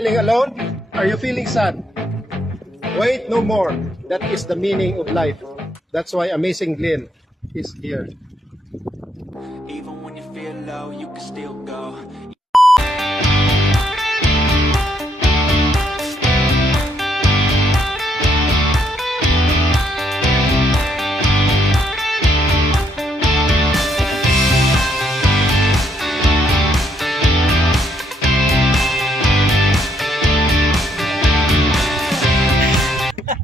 feeling alone? Are you feeling sad? Wait no more. That is the meaning of life. That's why Amazing Glenn is here. Even when you feel low, you can still go.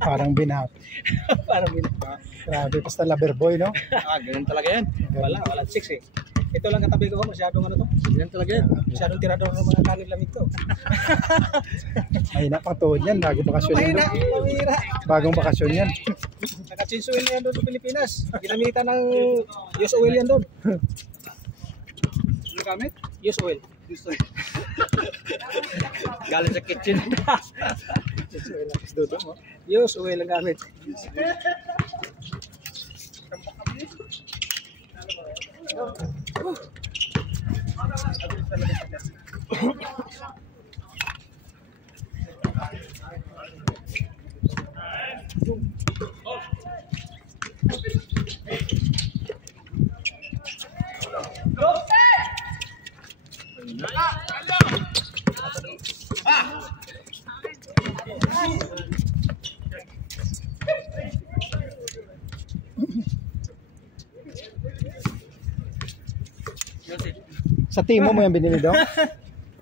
Parang binat. Parang binat. Grabe, basta lover boy, no? Ganun talaga yan. Wala 6 eh. Ito lang katabi ko, masyadong ano to. Ganun talaga yan. Masyadong tirador ng mga kanin lamig to. Mahina pang tuhod yan, bagong bakasyon yan. Mahina. Bagong bakasyon yan. Naka-change oil yan doon sa Pilipinas. Ginamitan ng use oil yan doon. Ano gamit? Use oil. Galing sa kitchen. Use oil lang. Dodo mo. Use oil ang gamit. Sa timo mo yung binili daw?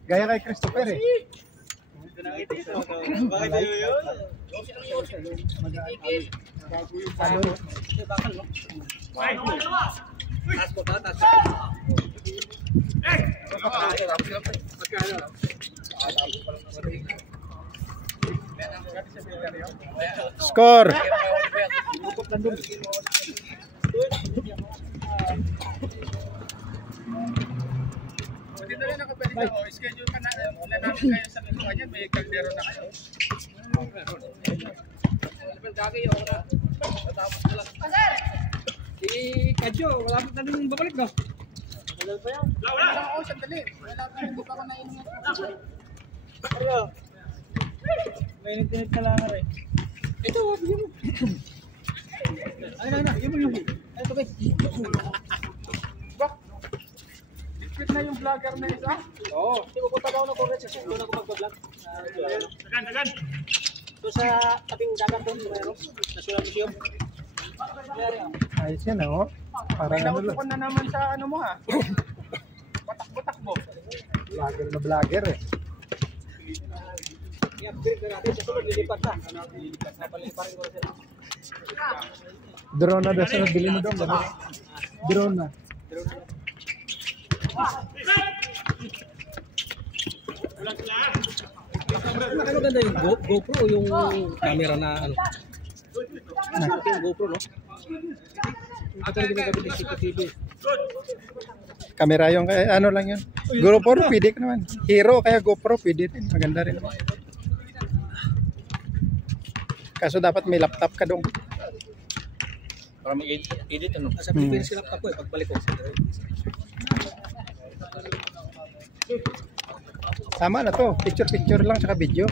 Gaya kay Christopher eh. Score! Hindi na rin ako pwede na schedule ka na namin kayo sa minuan yan, may kaldero na kayo. Dagi ako na. Matapos na lang. Si Kadyo, wala pa tayo babalik no? Wala pa yan. Wala ako, sandali. Wala pa, hindi pa ako nainom. Pero, mainit-init na lang rin. Ito, bigyan mo. Ay, na, bigyan mo yung. Ay, ito, bay. Fit na yung vlogger na isa? Oo. Hindi ko punta daw ng Correct kasi doon ako mag-vlog. Dagan. So sa tabing dagat doon, mayroon. National Museum. Ayos yan oh. Parang May ano nauto lang. ko na naman sa ano mo ha. Batak-batak mo. Vlogger na vlogger eh. I-upgrade na natin. Sa sunod, lilipat na. Napaliparin ko sila. Drone na daw sa nabili mo daw. Drone na. Ano ganda yung GoPro o yung camera na ano? Yung GoPro no? Ito talaga ginagamit ng CCTV. Kamera yung ano lang yun. GoPro pwede ka naman. Hero kaya GoPro pwede din. Maganda rin. Kaso dapat may laptop ka dong. Para mag-edit ano? Sa Pilipinas yung laptop ko pagbalik ko. Tama na to. Picture lang tsaka video.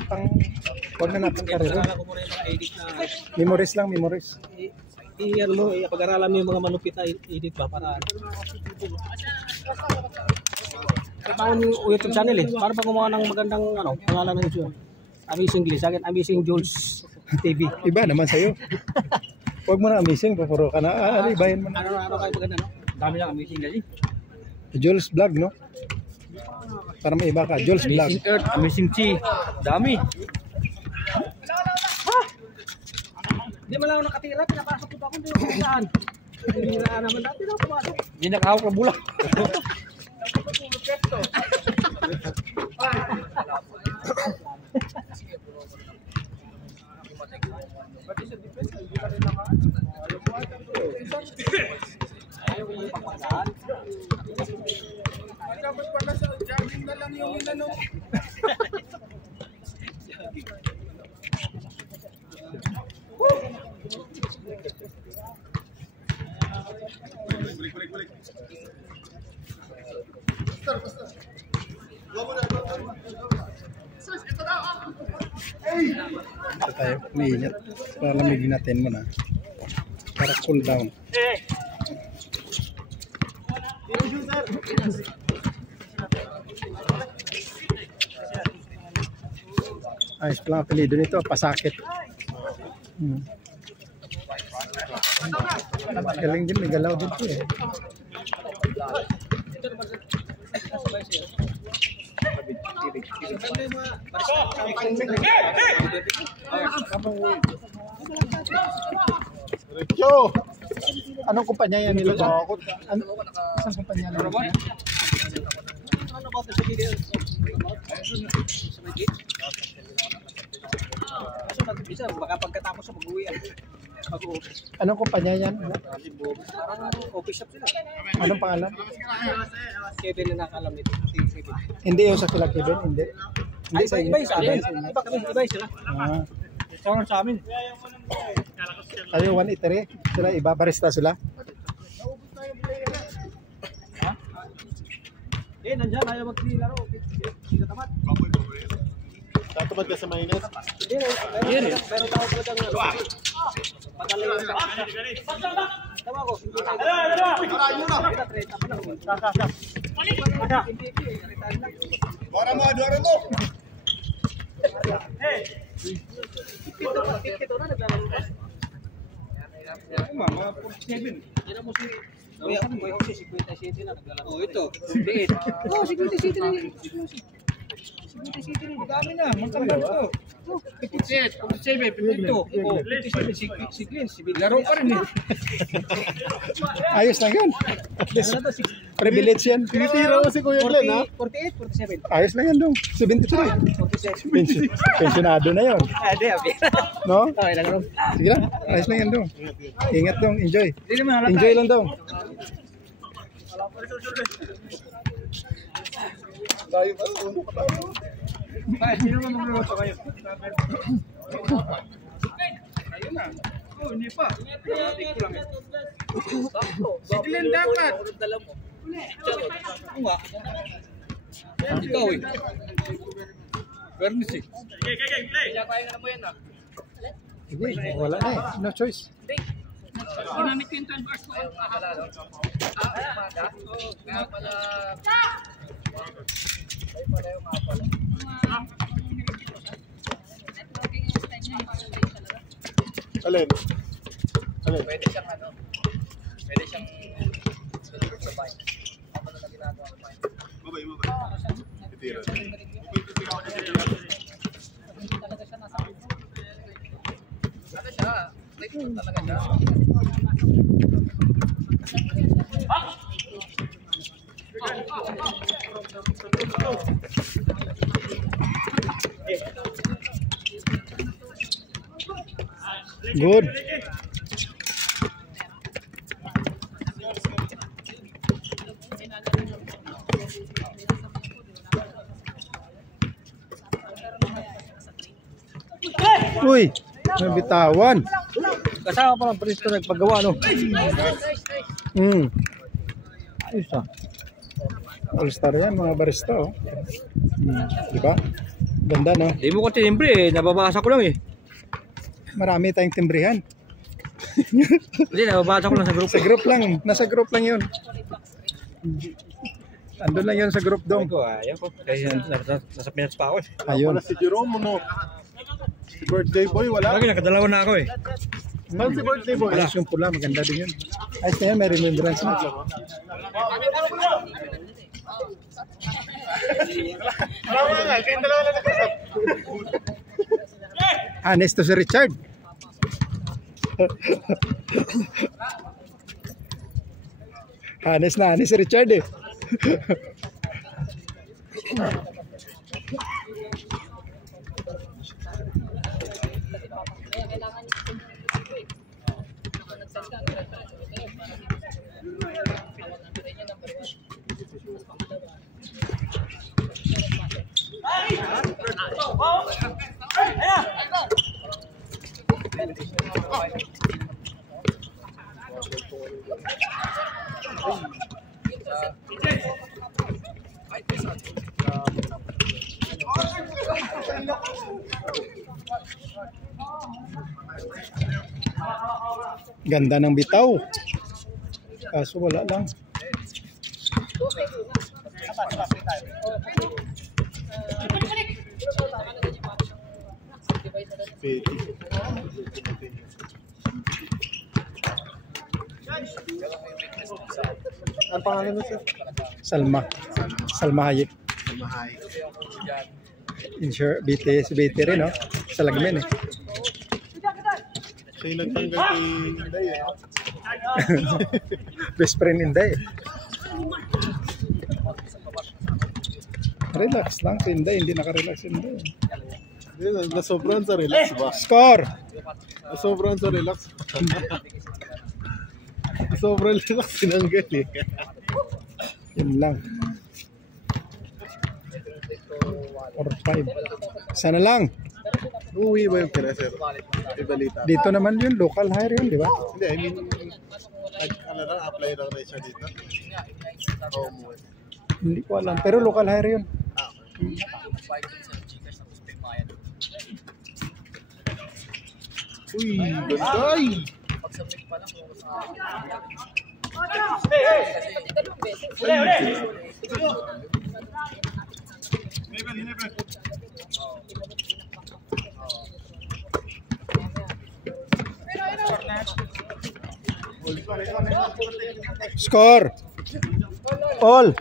Huwag na natin karero. Pag-aralan ko muna yung mga edit na Memories lang, memories. i-ano mo, pag-aralan mo yung mga malupit na edit ba para Ipawon yung YouTube channel eh. Para pa gumawa ng magandang ano, pangalan ng YouTube. Amazing Glenn. Sa akin, Amazing Jules TV. Iba naman sa'yo. Huwag mo na amazing. Pupuro ka na. Ibahin mo na. Ano kayo maganda no? Dami lang Amazing Glenn. Jules Vlog, no? Para may iba ka. Jules Vlog. Amazing Earth, Amazing Chi. Dami. Hindi mo lang ako nakatira. Pinapasok ko pa kung hindi ako saan. Hindi na naman dati na ako pumasok. Hindi nakahawak ng bulak. Ayaw ko yung pagpasaan. Dapat pala sa jogging na lang yung inano. Sus, ito daw. Ito tayo, umiinit. Palamigin natin muna. Para cool down. Ayos pala ang apelido nito, Pasakit. Galing din, may galaw din po eh. Yo! Anong kumpanya yan nila? Anong kumpanya nila? Baka pagkatapos sa mag-uwi. Anong kumpanya yan? Parang office shop sila. Anong pangalan? Kevin na nakalam nito. Hindi yung sa Kila Kevin, hindi. Hindi sa Iba yung sa amin. Iba kami, iba yung sila. Ah. Sarang sa amin. Tayo 183. Sila iba, barista sila. Eh, nandyan, ayaw mag-laro. Hindi tamat. Tatupad ka sa mainit? Hindi, pero tao talagang padala yung tama ko. Dora mo! Ito na naglalaro ka. Mga 47. Yan mo si Kuya Jose, 57 na naglalaro. Oh, ito. 58. Oh, 57 na yun. 57 na. Dami na. Magkambal ko. 57, 52. Oh, 57. Si Glenn. Laro pa rin eh. Ayos lang yun. At least, privilege yan. Tinitira mo si Kuya Glenn, ha? 48, 47. Ayos lang yan dong. 73. Pensionado na yun. Hindi, abi. No? Okay lang ron. Sige lang. Ayos lang yan dong. Ingat dong. Enjoy. Hindi naman halata. Enjoy lang dong. Tayo ba? Uno ka tayo. Ay, sino naman magluluto kayo? Ayun na. Oh, hindi pa. Si Glenn dapat. Nga. Ikaw eh. Bernis eh. Sige, wala na eh. No choice. Ginamit ko yung 12 hours ko. Kaya pala. Alin? Alin? Pwede siyang ano? Pwede siyang sunod sa bike. Ako na ginagawa ko bike. Mabay. Titira. Talaga siya nasa ano siya? Like talaga siya. Good. Uy, nabitawan. Kasama pa ng presto nagpagawa no. Ayos ah. All-star yan mga barista oh. Diba? Ganda no? Hindi mo ko tinimbre eh, nababasa ko lang eh. Marami tayong timbrihan. Hindi, nababasa ko lang sa group. Sa group lang. Nasa group lang yun. Andun lang yun sa group dong. Ayaw ko. Kasi nasa Pinas pa ako eh. Ayun. Si Jerome, no? Si birthday boy, wala? Lagi nakadalawa na ako eh. Saan si birthday boy? Ayos yung pula. Maganda din yun. Ayos na yan. May remembrance na. Wala nga, kayong dalawa lang nagkasap. Honest to si Richard. Honest na honest si Richard eh. Ganda ng bitaw. Kaso wala lang. Ang pangalan mo, sir? Salma. Salma Hayek. Mahay. Insure, BT rin, no? Sa Lagmen, eh. Siya yung nagtanggal kay Inday, eh. Best friend Inday. Relax lang si Inday, hindi nakarelax si Inday. Nasobrahan sa relax ba? Score! Nasobrahan sa relax. Sobrang relax sinanggal eh. Yun lang. 4-5. Sana lang. Uwi ba yung kina, sir? Ibalita. Dito naman yun, local hire yun, di ba? Hindi, I mean, apply lang na siya dito. Oo, umuwi. Hindi ko alam. Pero local hire yun. Uy, ganda! Score! All!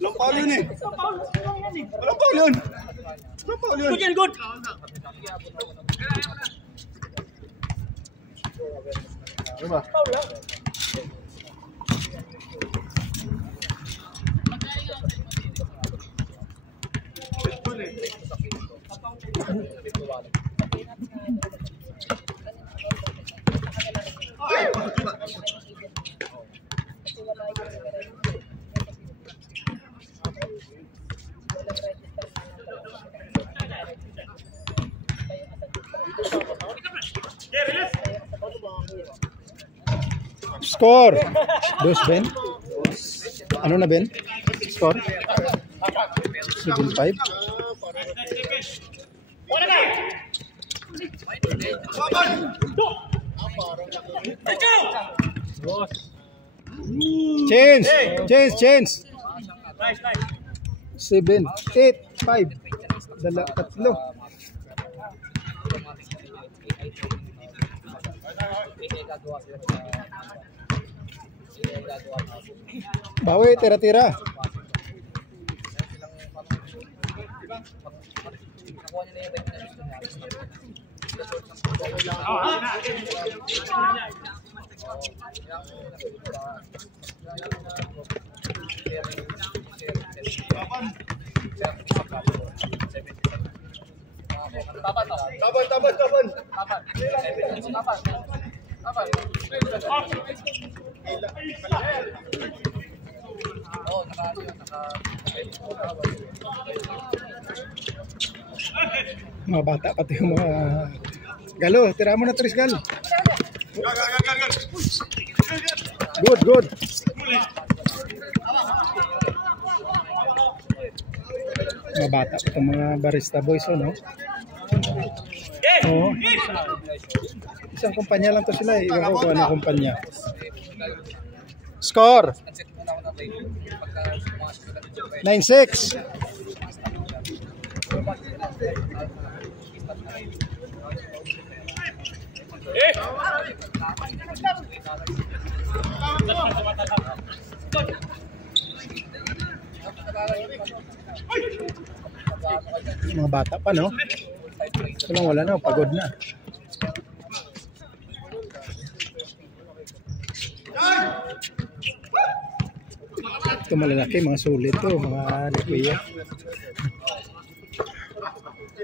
Walang paul yun eh. Walang paul yun. Walang paul yun. Good yan, good. Ano ba? Score! Dos, Ben? Ano na, Ben? Score? 7-5. Change! Change! Change! 7, 8, 5. Tatlo. Bawi, tira-tira. Taban. Mga bata pati yung mga galo, tira mo na 3 gal. Good. Mga bata pati mga barista boys, no? Oo. Isang kumpanya lang to sila eh. Iwan ko kung anong kumpanya. Score! 9-6. Mga bata pa, no? Wala na, pagod na. Ito malalaki, mga sulit to, mga liquiya.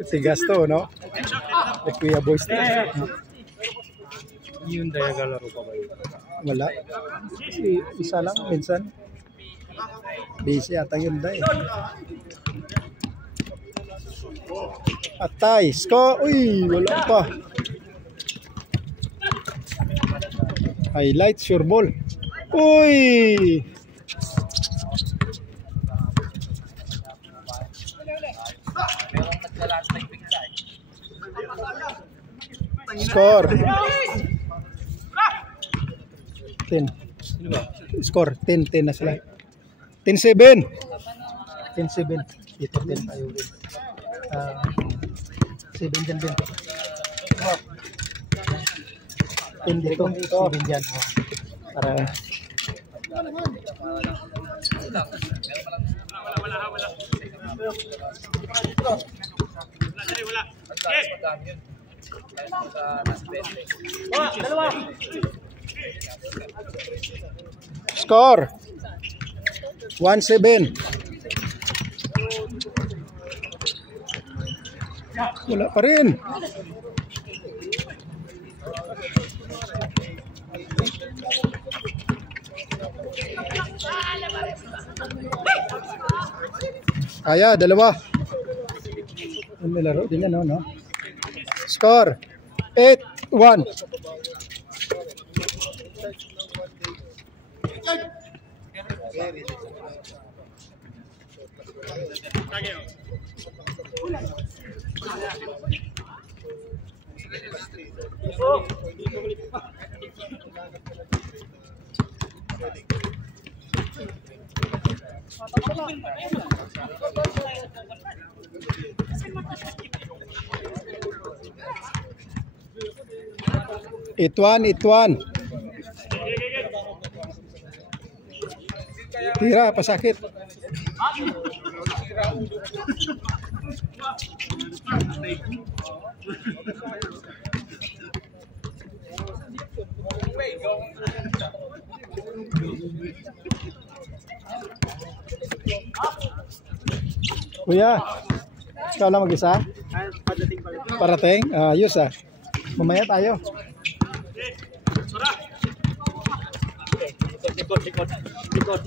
Tigas to, no? Liquiya boys to. Yung diagalaro pa ba yun? Wala. Isa lang, minsan. Busy ata yun dahil. Atay. Score. Uy, wala pa. Highlights your ball. Uy. Score. 10. Score 10 na sila. 10-7. 10-7. Dito 10 tayo rin. 7 dyan din. 10 dito. 7 dyan. Para score 1-7. Wala pa rin. Aya, dalawa. May laro din yan, no? Score 8-1. Ituan. Tira, pasakit. Kuya, ikaw lang mag-isa? Parating? Ayos ah. Mamaya tayo. Likod.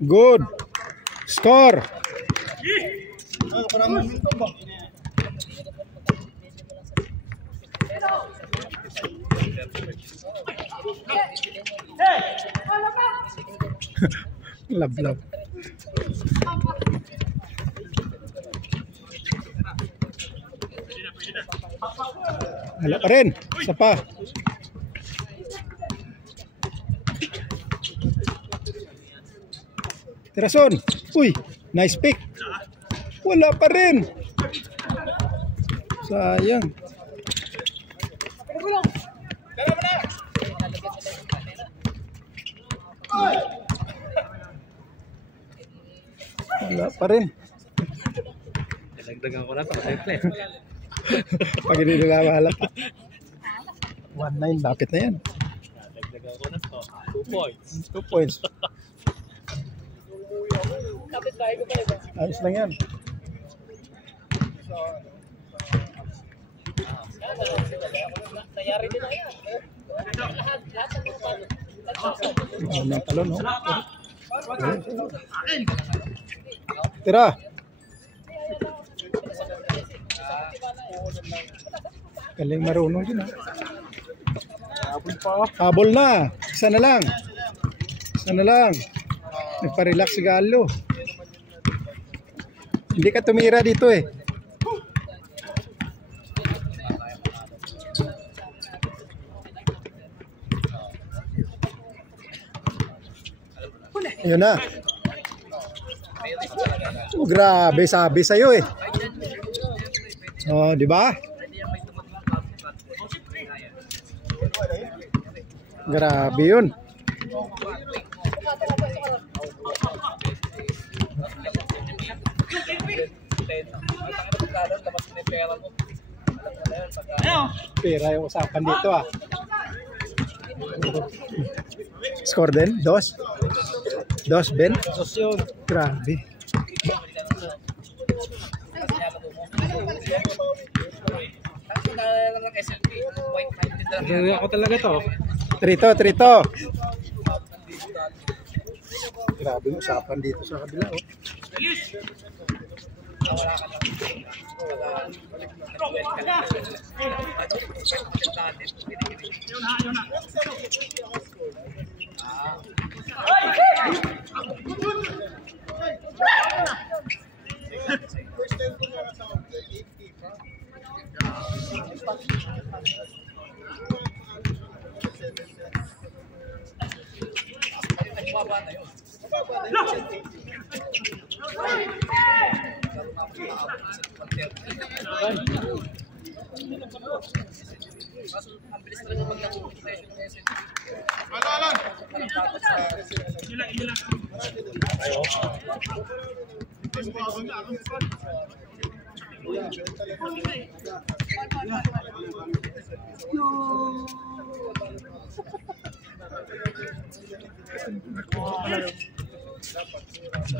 Good. Score. Love. Wala pa rin. Isa pa. Tirason. Uy, nice pick. Wala pa rin. Sayang. Wala pa rin. Dagdagan ko na ito. Simple. Pag hindi nila mahalata. 1-9, lapit na yan. Dagdagan ko na ito. 2 points. 2 points. Ayos lang yan. Ang talon, no? Tira. Galing marunong din, ha? Habol na. Isa na lang. Nagpa-relax si Galo. Hindi ka tumira dito eh. Ayun na. Oh, grabe, sabi sa'yo eh. Oh, di ba? Grabe yun. Pera yung usapan dito ah. Score din? 2? 2, Ben? Grabe. Ako talaga to. Trito. Grabe yung usapan dito sa kabila. Oh.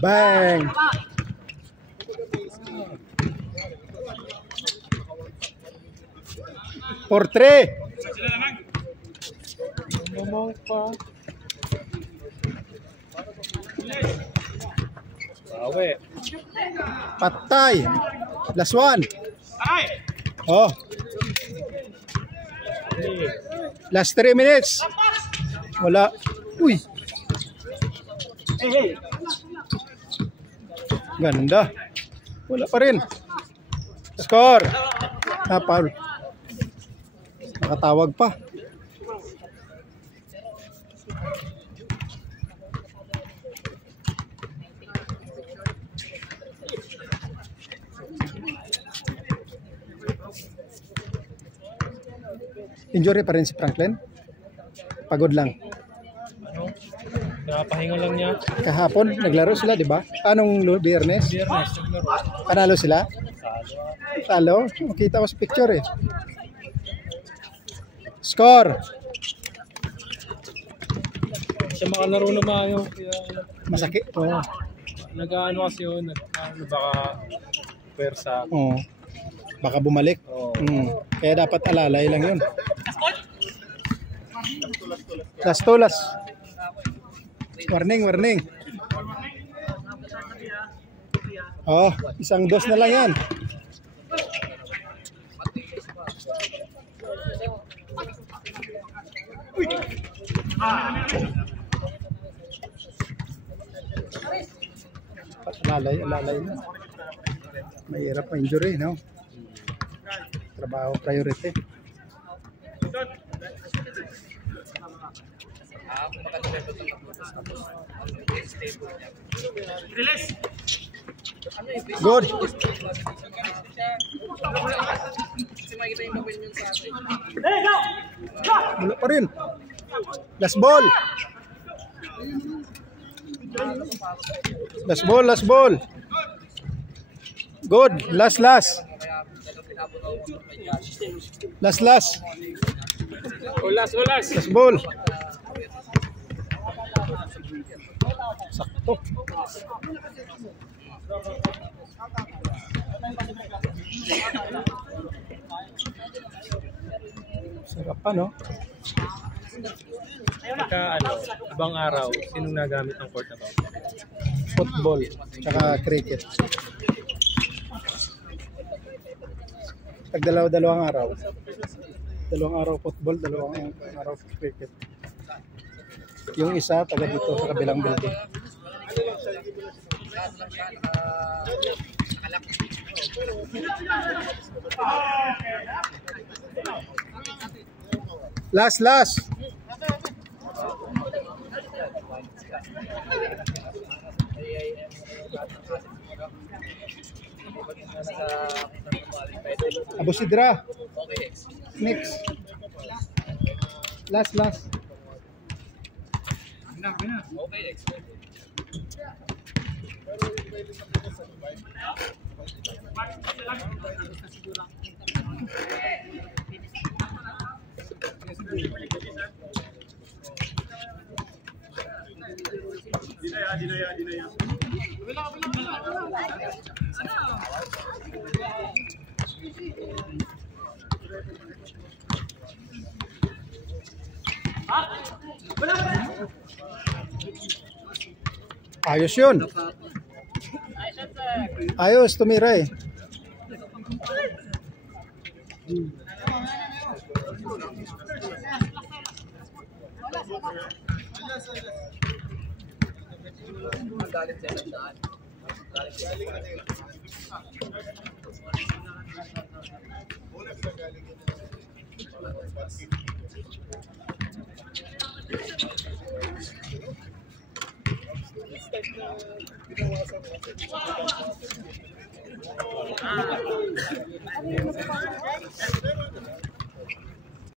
Bang! For 3. Patay. Last one. Oh. Last 3 minutes. Wala. Uy. Ganda. Wala pa rin. Score. Foul. Nakatawag pa. Injury pa rin si Franklin? Pagod lang. Nakapahinga lang niya. Kahapon, naglaro sila, di ba? Anong Biyernes? Biyernes, naglaro. Panalo sila? Talo? Makita ko sa picture eh. Score! Siya makalaro na maayo. Kaya Masakit. Oh. nag-ano kasi yun, baka pwersa. Oh. Baka bumalik. Oo. Kaya dapat alalay lang yun. Last to last. Warning, warning. Oh, isang dos na lang yan. Alalay na. Mahirap pa injury, no? Trabaho priority. Good. Wala pa rin. Last ball. Last ball, last ball. Good. Last. Last. Ulas. Last ball. Sakto. Sarap pa, no? Ibang araw, sinong nagamit ng court na to? Football, tsaka cricket. Dalawang araw. Dalawang araw football, dalawang araw cricket. Yung isa, taga dito sa kabilang building. Last. Abu Sidra. Next. Last. Dinaya. Ayos yun. Ayos, tumira eh.